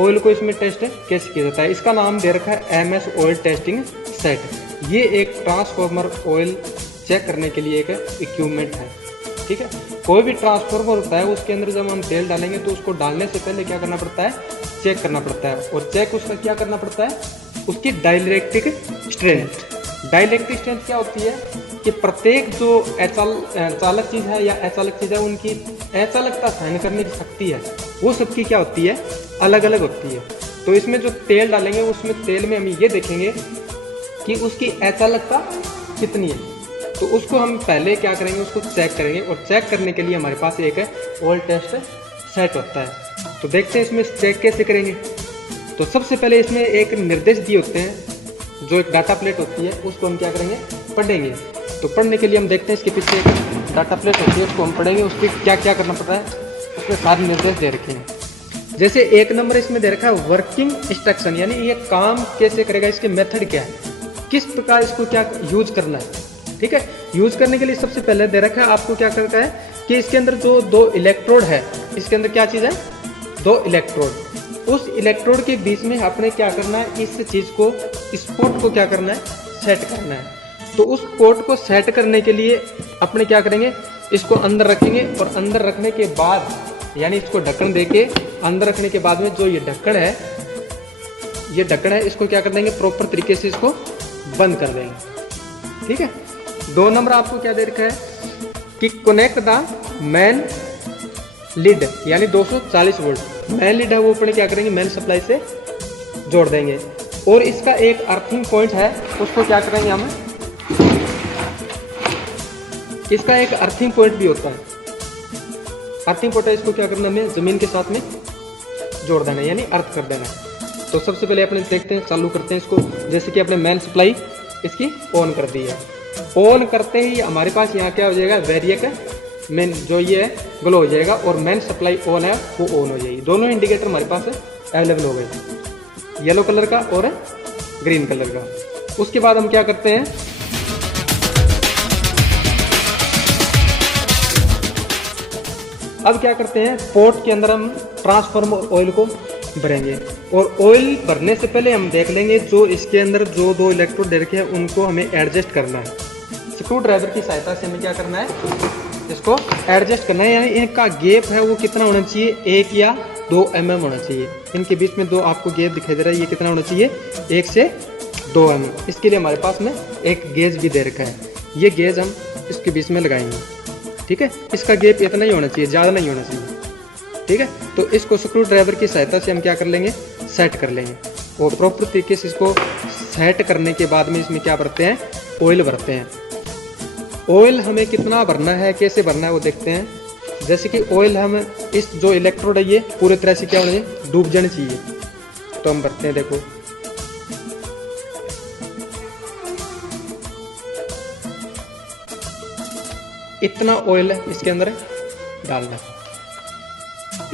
Oil को इसमें test कैसे किया जाता है। इसका नाम दे रखा है MS ऑयल टेस्टिंग सेट। ये एक ट्रांसफार्मर ऑयल चेक करने के लिए एक इक्विपमेंट है, ठीक है। कोई भी ट्रांसफार्मर होता है उसके अंदर जब हम तेल डालेंगे तो उसको डालने से पहले क्या करना पड़ता है, चेक करना पड़ता है। और चेक उसका क्या करना पड़ता है, उसकी डाइलेक्ट्रिक स्ट्रेंथ। डाइलेक्ट्रिक स्ट्रेंथ क्या होती है कि प्रत्येक जो चालक चीज़ है या अचालक चीज़ है उनकी अचालकता सहन करने की शक्ति है वो सबकी क्या होती है, अलग अलग होती है। तो इसमें जो तेल डालेंगे उसमें तेल में हम ये देखेंगे कि उसकी अचालकता कितनी है। तो उसको हम पहले क्या करेंगे, उसको चेक करेंगे। और चेक करने के लिए हमारे पास एक ऑयल टेस्ट सेट होता है। तो देखते हैं इसमें चेक कैसे करेंगे। तो सबसे पहले इसमें एक निर्देश दिए होते हैं, जो एक डाटा प्लेट होती है उसको हम क्या करेंगे, पढ़ेंगे। तो पढ़ने के लिए हम देखते हैं इसके पीछे एक डाटा प्लेट होती है, उसको हम पढ़ेंगे। उस पर क्या क्या करना पड़ता है, उसमें सारे निर्देश दे रखे हैं। जैसे 1 नंबर इसमें दे रखा है वर्किंग इंस्ट्रक्शन, यानी ये काम कैसे करेगा, इसके मेथड क्या है, किस प्रकार इसको क्या यूज करना है, ठीक है। यूज करने के लिए सबसे पहले दे रखा है आपको क्या करना है कि इसके अंदर जो 2 इलेक्ट्रोड है, इसके अंदर क्या चीज़ है, 2 इलेक्ट्रोड। उस इलेक्ट्रोड के बीच में आपने क्या करना है, इस चीज़ को, इस पोर्ट को क्या करना है, सेट करना है। तो उस पोर्ट को सेट करने के लिए अपने क्या करेंगे, इसको अंदर रखेंगे। और अंदर रखने के बाद, यानी इसको ढक्कन देके अंदर रखने के बाद में जो ये ढक्कन है, ये ढक्कन है, इसको क्या कर देंगे, प्रॉपर तरीके से इसको बंद कर देंगे, ठीक है। 2 नंबर आपको क्या दे रखा है कि कनेक्ट द मेन लीड, यानी 240 वोल्ट मेन लीड है वो अपने क्या करेंगे, मेन सप्लाई से जोड़ देंगे। और इसका एक अर्थिंग पॉइंट है, उसको क्या करेंगे हम, इसका एक अर्थिंग पॉइंट भी होता है। अर्थिंग पॉइंट है, इसको क्या करना है, जमीन के साथ में जोड़ देना है, यानी अर्थ कर देना है। तो सबसे पहले अपने देखते हैं, चालू करते हैं इसको। जैसे कि अपने मेन सप्लाई इसकी ऑन कर दी है। ऑन करते ही हमारे पास यहाँ क्या हो जाएगा, वेरिएक मेन जो ये है ग्लो हो जाएगा। और मेन सप्लाई ऑन है वो ऑन हो जाएगी। दोनों इंडिकेटर हमारे पास अवेलेबल हो गए, येलो कलर का और ग्रीन कलर का। उसके बाद हम क्या करते हैं, अब क्या करते हैं, पोर्ट के अंदर हम ट्रांसफार्मर ऑयल को भरेंगे। और ऑयल भरने से पहले हम देख लेंगे जो इसके अंदर जो 2 इलेक्ट्रोड दे रखे हैं उनको हमें एडजस्ट करना है। स्क्रू ड्राइवर की सहायता से हमें क्या करना है, इसको एडजस्ट करना है। यानी इनका गैप है वो कितना होना चाहिए, 1 या 2 mm होना चाहिए। इनके बीच में 2 आपको गैप दिखाई दे रहा है, ये कितना होना चाहिए, 1 से 2 mm। इसके लिए हमारे पास में एक गेज भी दे रखा है, ये गेज हम इसके बीच में लगाएंगे, ठीक है। इसका गैप इतना ही होना चाहिए, ज़्यादा नहीं होना चाहिए, ठीक है। तो इसको स्क्रू ड्राइवर की सहायता से हम क्या कर लेंगे, सेट कर लेंगे। और प्रॉपर तरीके से इसको सेट करने के बाद में इसमें क्या भरते हैं, ऑयल भरते हैं। ऑयल हमें कितना भरना है, कैसे भरना है वो देखते हैं। जैसे कि ऑयल हम इस जो इलेक्ट्रोड है ये पूरी तरह से क्या होना चाहिए, डूब जाना चाहिए। तो हम भरते हैं, देखो इतना ऑयल है इसके अंदर डालना।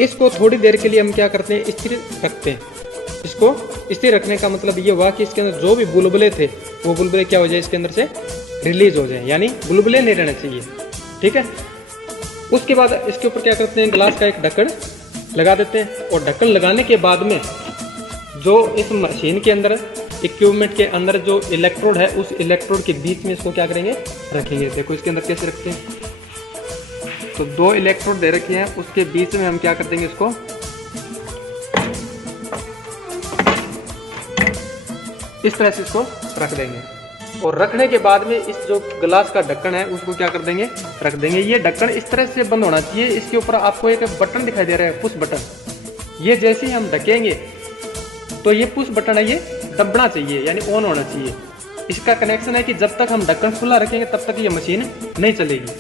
इसको थोड़ी देर के लिए हम क्या करते हैं, स्थिर रखते हैं। इसको स्थिर रखने का मतलब ये हुआ कि इसके अंदर जो भी बुलबुले थे वो बुलबुले क्या हो जाए, इसके अंदर से रिलीज हो जाए, यानी बुलबुले नहीं रहना चाहिए, ठीक है। उसके बाद इसके ऊपर क्या करते हैं, ग्लास का एक ढक्कन लगा देते हैं। और ढक्कन लगाने के बाद में जो इस मशीन के अंदर, इक्विपमेंट के अंदर जो इलेक्ट्रोड है, उस इलेक्ट्रोड के बीच में इसको क्या करेंगे, रखेंगे। देखो इसके अंदर कैसे रखते हैं, तो 2 इलेक्ट्रोड दे रखे हैं, उसके बीच में हम क्या कर देंगे, इसको इस तरह से इसको रख देंगे। और रखने के बाद में इस जो ग्लास का ढक्कन है उसको क्या कर देंगे, रख देंगे। ये ढक्कन इस तरह से बंद होना चाहिए। इसके ऊपर आपको एक बटन दिखाई दे रहा है, पुश बटन। ये जैसे ही हम ढकेंगे तो ये पुश बटन है, ये दबना चाहिए, यानी ऑन होना चाहिए। इसका कनेक्शन है कि जब तक हम ढक्कन खुला रखेंगे तब तक ये मशीन नहीं चलेगी,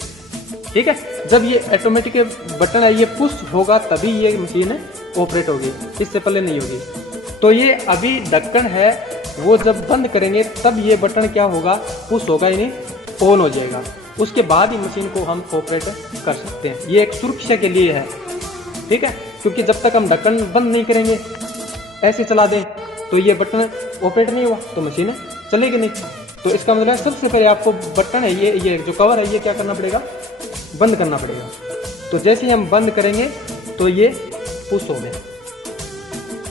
ठीक है। जब ये ऑटोमेटिक बटन है ये पुश होगा तभी ये मशीन ऑपरेट होगी, इससे पहले नहीं होगी। तो ये अभी ढक्कन है, वो जब बंद करेंगे तब ये बटन क्या होगा, पुश होगा, यानी ऑन हो जाएगा। उसके बाद ही मशीन को हम ऑपरेट कर सकते हैं। ये एक सुरक्षा के लिए है, ठीक है। क्योंकि जब तक हम ढक्कन बंद नहीं करेंगे, ऐसे चला दें तो ये बटन ऑपरेट नहीं हुआ तो मशीन चलेगी नहीं। तो इसका मतलब है सबसे पहले आपको बटन है ये जो कवर है ये क्या करना पड़ेगा, बंद करना पड़ेगा। तो जैसे ही हम बंद करेंगे तो ये पुश हो गया,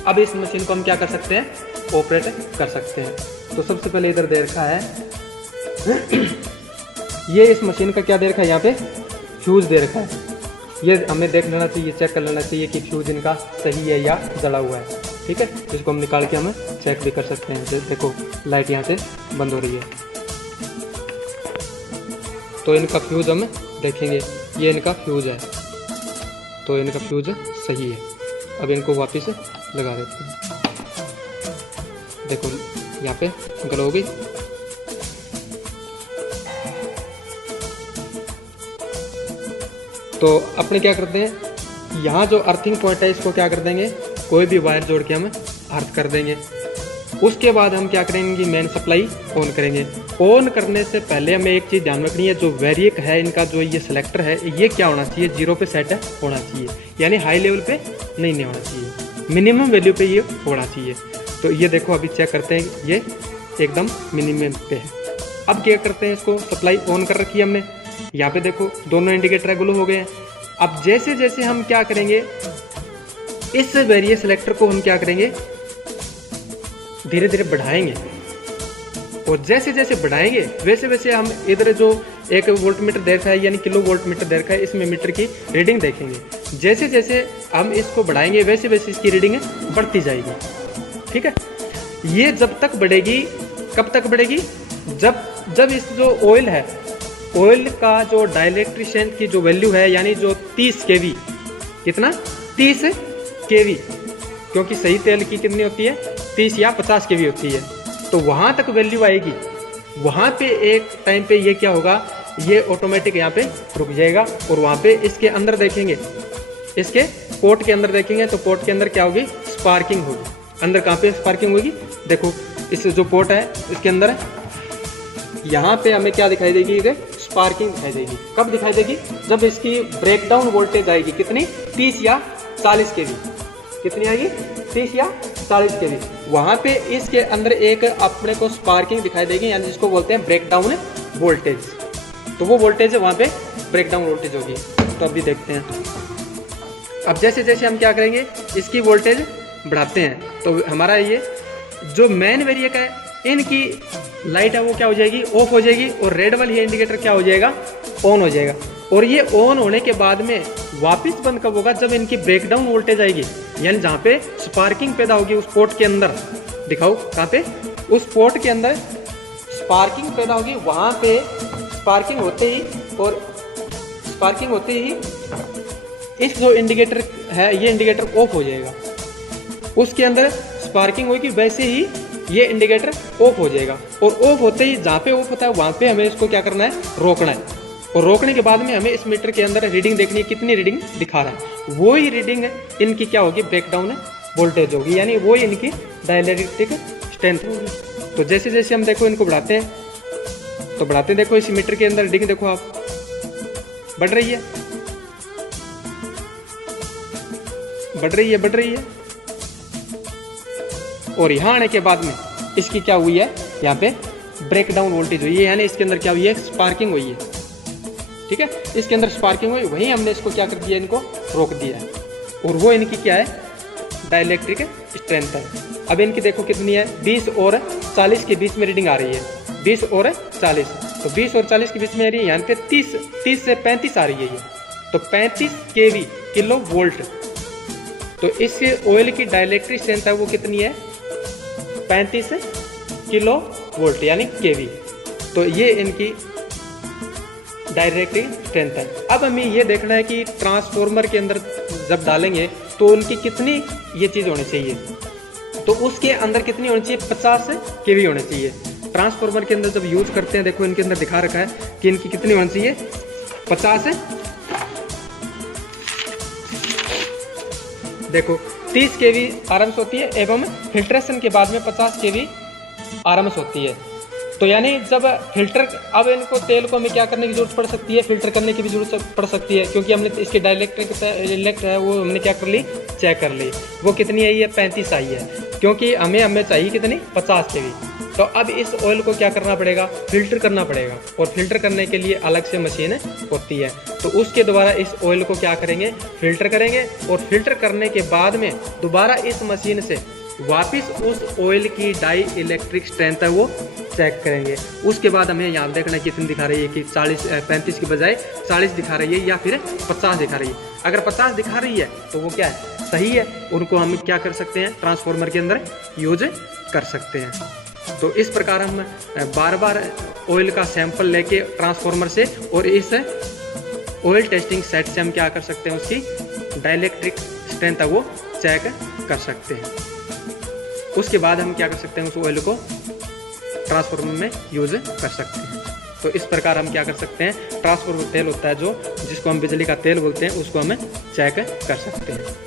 अब इस मशीन को हम क्या कर सकते हैं, ऑपरेट कर सकते हैं। तो सबसे पहले इधर दे रखा है ये इस मशीन का क्या दे रखा है, यहाँ पे फ्यूज़ दे रखा है। ये हमें देख लेना चाहिए, चेक कर लेना चाहिए कि फ्यूज़ इनका सही है या जला हुआ है। ठीक है, इसको हम निकाल के हमें चेक भी कर सकते हैं। देखो लाइट यहाँ से बंद हो रही है, तो इनका फ्यूज़ हम देखेंगे, ये इनका फ्यूज़ है, तो इनका फ्यूज़ सही है। अब इनको वापस लगा देते हैं। देखो यहाँ पे गल हो गई। तो अपने क्या करते हैं, यहाँ जो अर्थिंग पॉइंट है इसको क्या कर देंगे, कोई भी वायर जोड़ के हम अर्थ कर देंगे। उसके बाद हम क्या करेंगे, मेन सप्लाई ऑन करेंगे। ऑन करने से पहले हमें एक चीज़ ध्यान रखनी है, जो वेरिएक है इनका, जो ये सिलेक्टर है, ये क्या होना चाहिए, 0 पे सेट होना चाहिए, यानी हाई लेवल पे नहीं होना चाहिए, मिनिमम वैल्यू पे ये होना चाहिए। तो ये देखो अभी चेक करते हैं, ये एकदम मिनिमम पे है। अब क्या करते हैं, इसको सप्लाई ऑन कर रखी है हमने, यहाँ पे देखो दोनों इंडिकेटर ग्लो हो गए हैं। अब जैसे जैसे हम क्या करेंगे, इस वेरिएक सिलेक्टर को हम क्या करेंगे, धीरे धीरे बढ़ाएंगे, और जैसे जैसे बढ़ाएंगे वैसे वैसे हम इधर जो एक वोल्ट मीटर दे रखा है, यानी किलो वोल्ट मीटर दे रखा है, इसमें मीटर की रीडिंग देखेंगे। जैसे जैसे हम इसको बढ़ाएंगे वैसे वैसे इसकी रीडिंग बढ़ती जाएगी। ठीक है, ये जब तक बढ़ेगी, कब तक बढ़ेगी, जब इस जो ऑयल है, ऑयल का जो डाइलेक्ट्रिसेंट की जो वैल्यू है, यानी जो 30 kV, कितना 30 kV, क्योंकि सही तेल की कितनी होती है, 30 या 50 kV होती है। तो वहाँ तक वैल्यू आएगी, वहाँ पे एक टाइम पे ये क्या होगा, ये ऑटोमेटिक यहाँ पे रुक जाएगा, और वहाँ पे इसके अंदर देखेंगे, इसके पोर्ट के अंदर देखेंगे, तो पोर्ट के अंदर क्या होगी, स्पार्किंग होगी। अंदर कहाँ पे स्पार्किंग होगी, देखो इस जो पोर्ट है इसके अंदर यहाँ पे हमें क्या दिखाई देगी, स्पार्किंग दिखाई देगी। कब दिखाई देगी, जब इसकी ब्रेकडाउन वोल्टेज आएगी, कितनी 30 या 40 kV, कितनी आएगी 30 या 40 kV। वहाँ पे इसके अंदर एक अपने को स्पार्किंग दिखाई देगी, यानी जिसको बोलते हैं ब्रेकडाउन वोल्टेज। तो वो वोल्टेज है वहाँ पे ब्रेकडाउन वोल्टेज होगी। तो अभी देखते हैं, अब जैसे जैसे हम क्या करेंगे, इसकी वोल्टेज बढ़ाते हैं, तो हमारा ये जो मेन वेरिएक है, इनकी लाइट है वो क्या हो जाएगी, ऑफ हो जाएगी, और रेड वाली इंडिकेटर क्या हो जाएगा, ऑन हो जाएगा। और ये ऑन होने के बाद में वापस बंद कब होगा, जब इनकी ब्रेकडाउन वोल्टेज आएगी, यानी जहाँ पे स्पार्किंग पैदा होगी उस पोर्ट के अंदर, दिखाओ कहाँ पे, उस पोर्ट के अंदर स्पार्किंग पैदा होगी। वहाँ पे स्पार्किंग होते ही, और स्पार्किंग होते ही इस जो इंडिकेटर है, ये इंडिकेटर ऑफ हो जाएगा। उसके अंदर स्पार्किंग होगी, वैसे ही ये इंडिकेटर ऑफ हो जाएगा, और ऑफ होते ही जहाँ पे ऑफ होता है वहाँ पे हमें इसको क्या करना है, रोकना है। और रोकने के बाद में हमें इस मीटर के अंदर रीडिंग देखनी है, कितनी रीडिंग दिखा रहा है, वो ही रीडिंग इनकी क्या होगी, ब्रेकडाउन वोल्टेज होगी, यानी वो इनकी डाइलेक्ट्रिक स्ट्रेंथ होगी। तो जैसे जैसे हम देखो इनको बढ़ाते हैं, तो बढ़ाते देखो इस मीटर के अंदर रीडिंग देखो आप, बढ़ रही है, बढ़ रही है, बढ़ रही है। और यहाँ आने के बाद में इसकी क्या हुई है, यहाँ पे ब्रेकडाउन वोल्टेज हुई है, यानी इसके अंदर क्या हुई है, स्पार्किंग हुई है। ठीक है, इसके अंदर स्पार्किंग हुई, वहीं हमने इसको क्या कर दिया, इनको रोक दिया है, और वो इनकी क्या है, डाइलेक्ट्रिक स्ट्रेंथ है। अब इनकी देखो कितनी है, 20 और 40 के बीच में रीडिंग आ रही है, 20 और 40, तो 20 और 40 के बीच में आ रही है, यहाँ पे 30 से 35 आ रही है ये, तो 35 kV, किलो वोल्ट। तो इस ऑयल की डाइलेक्ट्रिक स्ट्रेंथ है वो कितनी है, 35 किलो वोल्ट, यानी केवी। तो ये इनकी डायरेक्टिव स्ट्रेंथ है। अब हमें ये देखना है कि ट्रांसफॉर्मर के अंदर जब डालेंगे तो उनकी कितनी ये चीज़ होनी चाहिए, तो उसके अंदर कितनी होनी चाहिए, 50 kV होनी चाहिए। ट्रांसफॉर्मर के अंदर जब यूज करते हैं, देखो इनके अंदर दिखा रखा है कि इनकी कितनी होनी चाहिए, 50, देखो 30 kV आरएमएस होती है, एवं फिल्ट्रेशन के बाद में 50 kV आरएमएस होती है। तो यानी जब फिल्टर, अब इनको तेल को हमें क्या करने की जरूरत पड़ सकती है, फिल्टर करने की भी जरूरत पड़ सकती है, क्योंकि हमने इसके डाइलेक्ट है वो हमने क्या कर ली, चेक कर ली, वो कितनी आई है, 35 आई है, क्योंकि हमें चाहिए कितनी, 50 kV। तो अब इस ऑयल को क्या करना पड़ेगा, फिल्टर करना पड़ेगा, और फिल्टर करने के लिए अलग से मशीन होती है। तो उसके द्वारा इस ऑयल को क्या करेंगे, फिल्टर करेंगे, और फिल्टर करने के बाद में दोबारा इस मशीन से वापस उस ऑयल की डाई इलेक्ट्रिक स्ट्रेंथ है वो चेक करेंगे। उसके बाद हमें यहाँ देखना कितनी दिखा रही है कि 35 की बजाय 40 दिखा रही है या फिर 50 दिखा रही है। अगर 50 दिखा रही है तो वो क्या है, सही है, उनको हम क्या कर सकते हैं, ट्रांसफार्मर के अंदर यूज कर सकते हैं। तो इस प्रकार हम बार बार ऑयल का सैंपल लेके ट्रांसफार्मर से और इस ऑयल टेस्टिंग सेट से हम क्या कर सकते हैं, उसकी डाइलेक्ट्रिक स्ट्रेंथ है वो चेक कर सकते हैं। उसके बाद हम क्या कर सकते हैं, उस ऑयल को ट्रांसफार्मर में यूज कर सकते हैं। तो इस प्रकार हम क्या कर सकते हैं, ट्रांसफार्मर तेल होता है जो जिसको हम बिजली का तेल बोलते हैं, उसको हम चेक कर सकते हैं।